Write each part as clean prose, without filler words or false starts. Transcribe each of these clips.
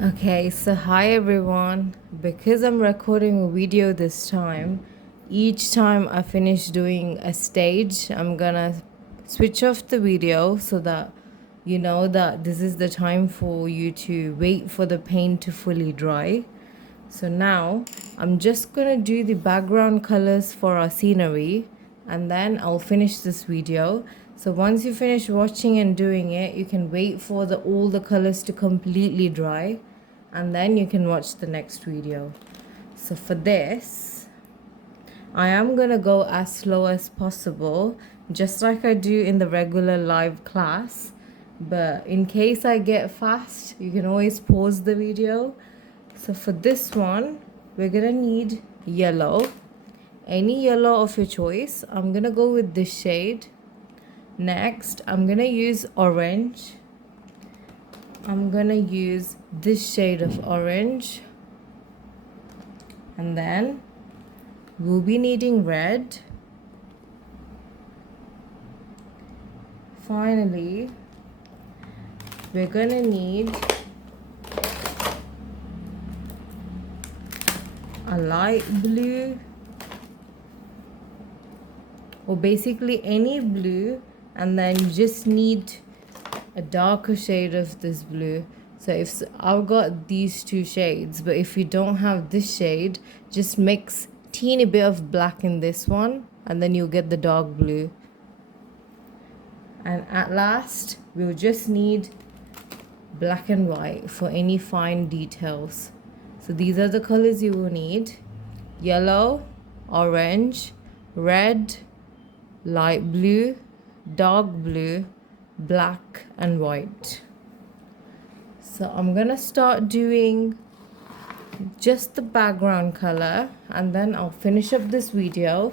Okay, so hi everyone. Because I'm recording a video this time, each time I finish doing a stage, I'm gonna switch off the video so that you know that this is the time for you to wait for the paint to fully dry. So now I'm just gonna do the background colors for our scenery and then I'll finish this video. So once you finish watching and doing it, you can wait for all the colors to completely dry and then you can watch the next video. So for this, I am gonna go as slow as possible, just like I do in the regular live class. But in case I get fast, you can always pause the video. So for this one, we're gonna need yellow. Any yellow of your choice. I'm gonna go with this shade. Next, I'm gonna use orange. I'm gonna use this shade of orange. And then we'll be needing red. Finally, we're gonna need a light blue, or basically any blue, and then you just need a darker shade of this blue. So if I've got these two shades, but if you don't have this shade, just mix teeny bit of black in this one and then you'll get the dark blue. And at last, we'll just need black and white for any fine details. So these are the colors you will need: yellow, orange, red, light blue, dark blue, black and white. So I'm gonna start doing just the background color and then I'll finish up this video.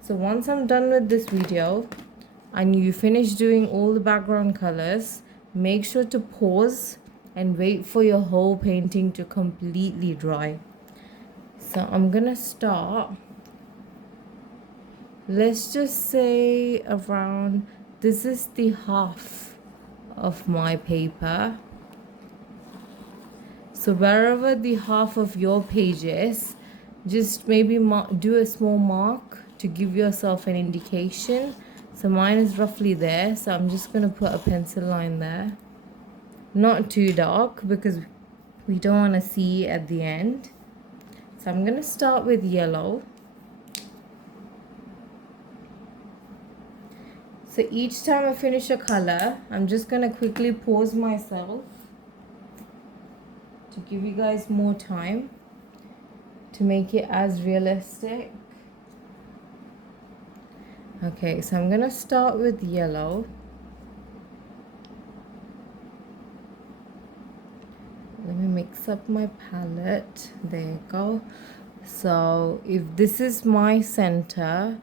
So once I'm done with this video and you finish doing all the background colors, make sure to pause and wait for your whole painting to completely dry. So I'm gonna start, let's just say around, this is the half of my paper. So wherever the half of your page is, just maybe do a small mark to give yourself an indication. So mine is roughly there, so I'm just going to put a pencil line there. Not too dark because we don't want to see at the end. So I'm going to start with yellow. So each time I finish a color, I'm just going to quickly pause myself to give you guys more time to make it as realistic. Okay, so I'm gonna start with yellow. Let me mix up my palette. There you go. So if this is my center,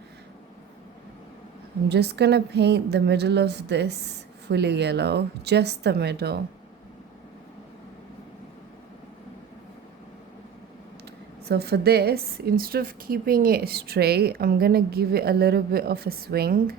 I'm just gonna paint the middle of this fully yellow, just the middle. So for this, instead of keeping it straight, I'm gonna give it a little bit of a swing.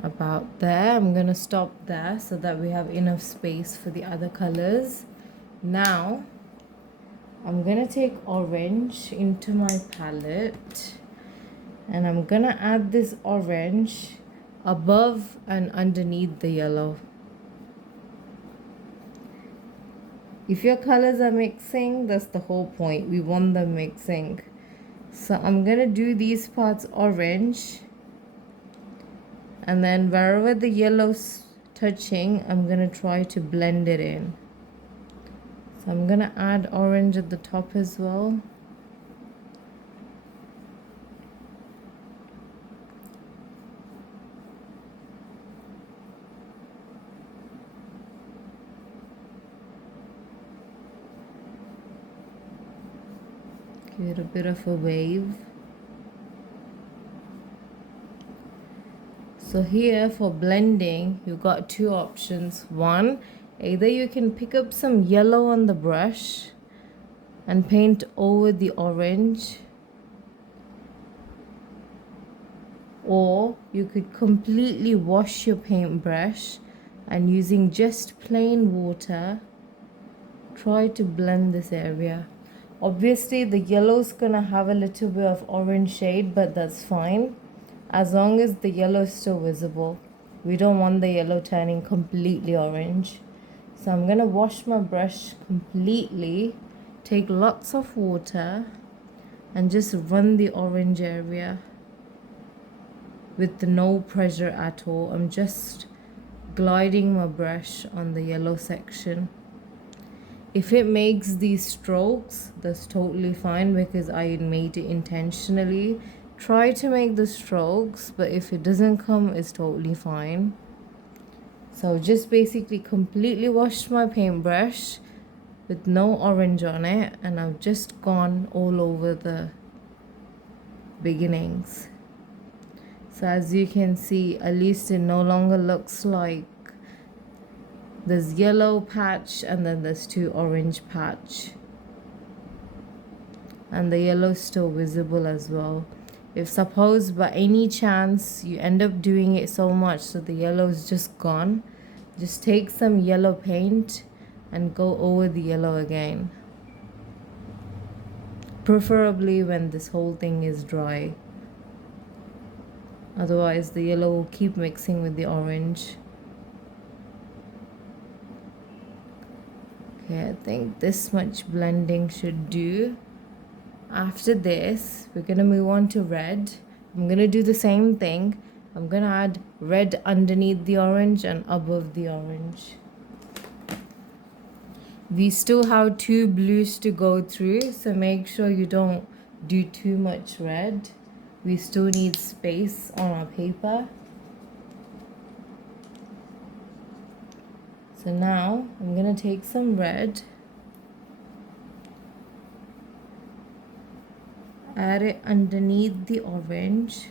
About there, I'm gonna stop there so that we have enough space for the other colors. Now I'm gonna take orange into my palette and I'm gonna add this orange above and underneath the yellow. If your colors are mixing, that's the whole point. We want them mixing. So I'm gonna do these parts orange, and then wherever the yellow's touching, I'm gonna try to blend it in. So I'm gonna add orange at the top as well. Give it a bit of a wave. So here for blending, you've got two options. One, either you can pick up some yellow on the brush and paint over the orange, or you could completely wash your paintbrush and using just plain water try to blend this area. Obviously the yellow's gonna have a little bit of orange shade, but that's fine as long as the yellow is still visible. We don't want the yellow turning completely orange. So I'm gonna wash my brush completely, take lots of water and just run the orange area with no pressure at all. I'm just gliding my brush on the yellow section. If it makes these strokes, that's totally fine because I made it intentionally. Try to make the strokes, but if it doesn't come, it's totally fine. So just basically completely washed my paintbrush with no orange on it, and I've just gone all over the beginnings. So as you can see, at least it no longer looks like there's yellow patch and then there's two orange patch, and the yellow is still visible as well. If suppose by any chance you end up doing it so much so the yellow is just gone, just take some yellow paint and go over the yellow again, preferably when this whole thing is dry. Otherwise the yellow will keep mixing with the orange. Okay, I think this much blending should do. After this, we're gonna move on to red. I'm gonna do the same thing. I'm gonna add red underneath the orange and above the orange. We still have two blues to go through, so make sure you don't do too much red. We still need space on our paper. So now I'm gonna take some red, add it underneath the orange,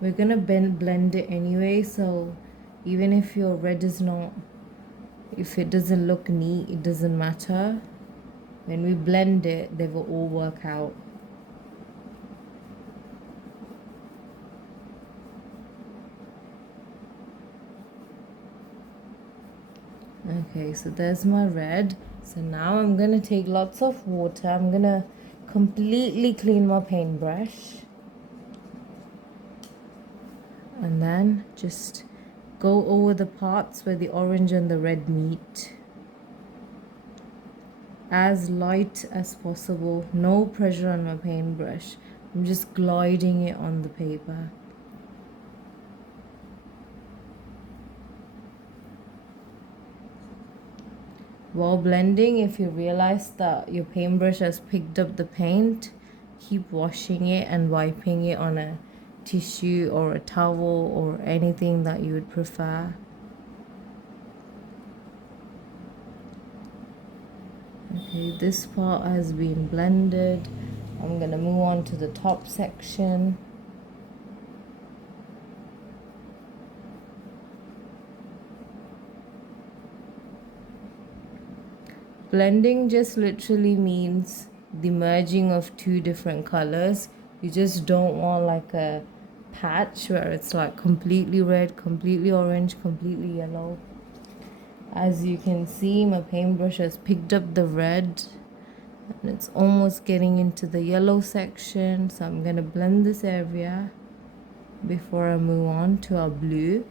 we're gonna blend it anyway, so even if your red is not, if it doesn't look neat, it doesn't matter. When we blend it, they will all work out. Okay, so there's my red. So now I'm gonna take lots of water. I'm gonna completely clean my paintbrush and then just go over the parts where the orange and the red meet. As light as possible, no pressure on my paintbrush. I'm just gliding it on the paper. While blending, if you realize that your paintbrush has picked up the paint, keep washing it and wiping it on a tissue or a towel or anything that you would prefer. Okay, this part has been blended. I'm gonna move on to the top section. Blending just literally means the merging of two different colors. You just don't want like a patch where it's like completely red, completely orange, completely yellow. As you can see, my paintbrush has picked up the red and it's almost getting into the yellow section. So I'm gonna blend this area before I move on to our blue.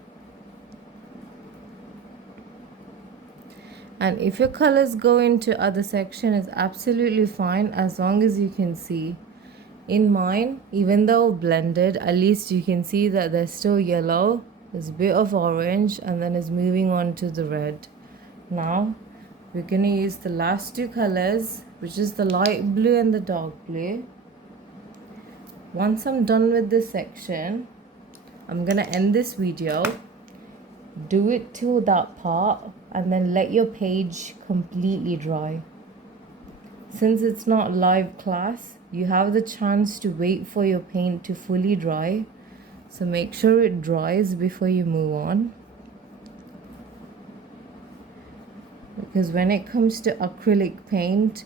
And if your colors go into other section, it's absolutely fine as long as you can see. In mine, even though blended, at least you can see that there's still yellow, there's a bit of orange, and then it's moving on to the red. Now, we're gonna use the last two colors, which is the light blue and the dark blue. Once I'm done with this section, I'm gonna end this video. Do it till that part and then let your page completely dry. Since it's not live class, you have the chance to wait for your paint to fully dry. So make sure it dries before you move on. Because when it comes to acrylic paint,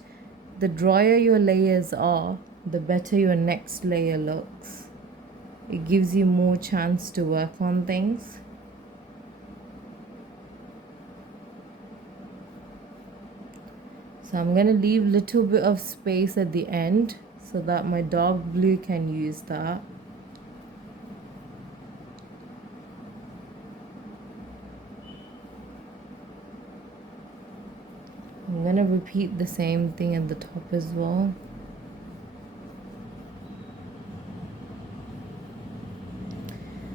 the drier your layers are, the better your next layer looks. It gives you more chance to work on things. So I'm going to leave a little bit of space at the end so that my dark blue can use that. I'm going to repeat the same thing at the top as well.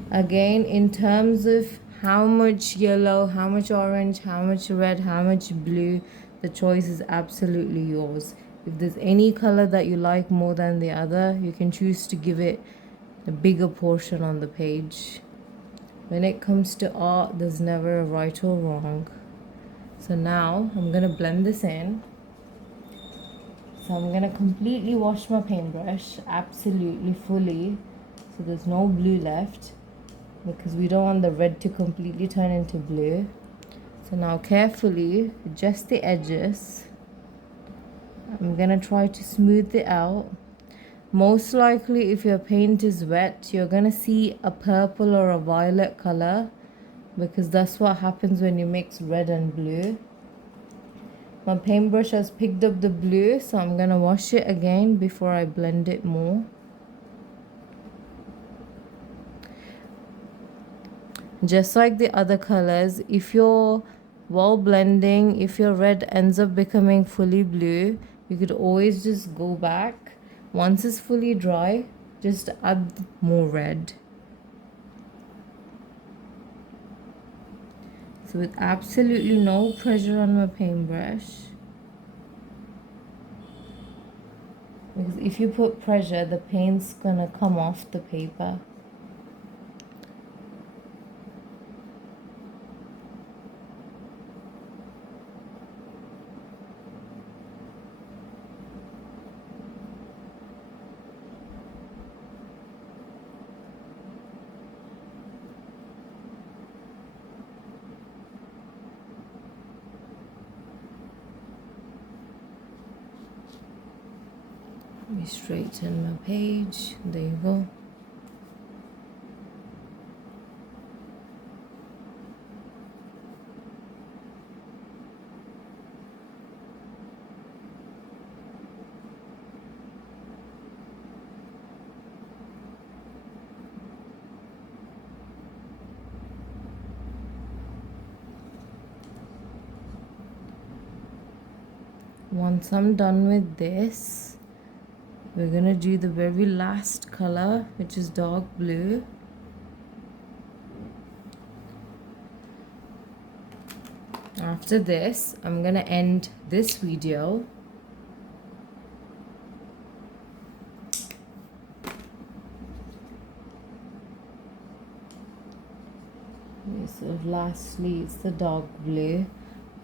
Again, in terms of how much yellow, how much orange, how much red, how much blue, the choice is absolutely yours. If there's any color that you like more than the other, you can choose to give it a bigger portion on the page. When it comes to art, there's never a right or wrong. So now I'm going to blend this in. So I'm going to completely wash my paintbrush, absolutely fully, so there's no blue left, because we don't want the red to completely turn into blue. So now carefully adjust the edges. I'm going to try to smooth it out. Most likely if your paint is wet, you're going to see a purple or a violet color, because that's what happens when you mix red and blue. My paintbrush has picked up the blue, so I'm going to wash it again before I blend it more. Just like the other colors, if you're while blending, if your red ends up becoming fully blue, you could always just go back. Once it's fully dry, just add more red. So with absolutely no pressure on my paintbrush. Because if you put pressure, the paint's gonna come off the paper. Let me straighten my page. There you go. Once I'm done with this, we're gonna do the very last color, which is dark blue. After this, I'm gonna end this video. So lastly, it's the dark blue.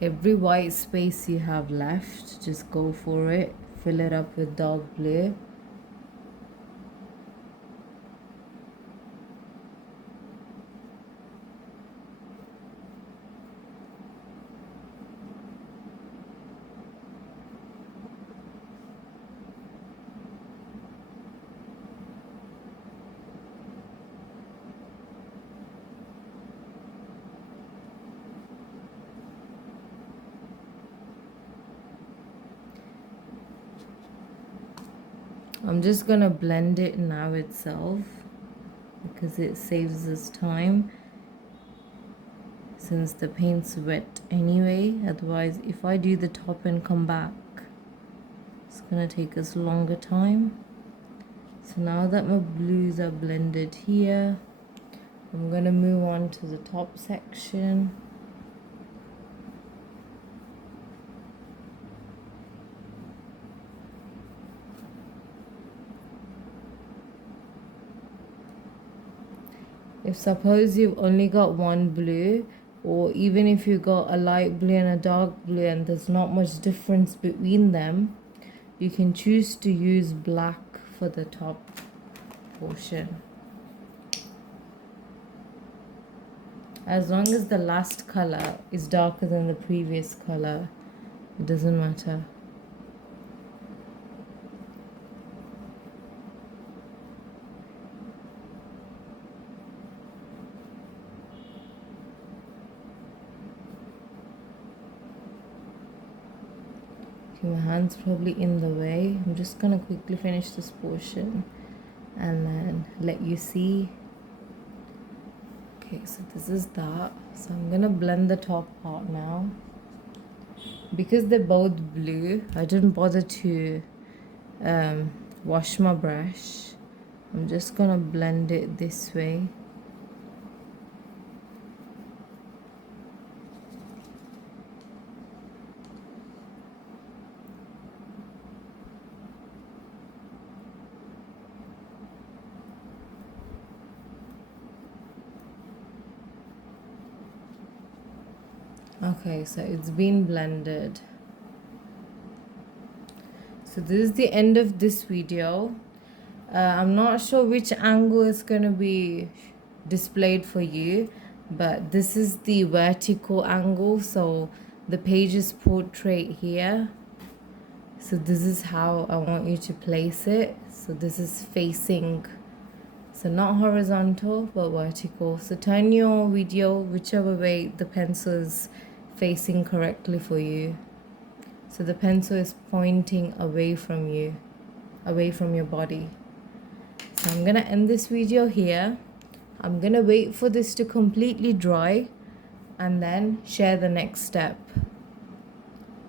Every white space you have left, just go for it. Fill it up with dark blue. I'm just gonna blend it now itself because it saves us time, since the paint's wet anyway. Otherwise, if I do the top and come back, it's gonna take us longer time. So now that my blues are blended here, I'm gonna move on to the top section. If suppose you've only got one blue, or even if you got a light blue and a dark blue and there's not much difference between them, you can choose to use black for the top portion. As long as the last color is darker than the previous color, it doesn't matter. My hand's probably in the way. I'm just gonna quickly finish this portion and then let you see. Okay, so this is that. So I'm gonna blend the top part now. Because they're both blue, I didn't bother to wash my brush. I'm just gonna blend it this way. Okay, so it's been blended. So this is the end of this video. I'm not sure which angle is going to be displayed for you, but this is the vertical angle, so the page is portrait here. So this is how I want you to place it. So this is facing, so not horizontal but vertical. So turn your video whichever way the pencil is facing correctly for you. So the pencil is pointing away from you, away from your body. So I'm gonna end this video here. I'm gonna wait for this to completely dry and then share the next step.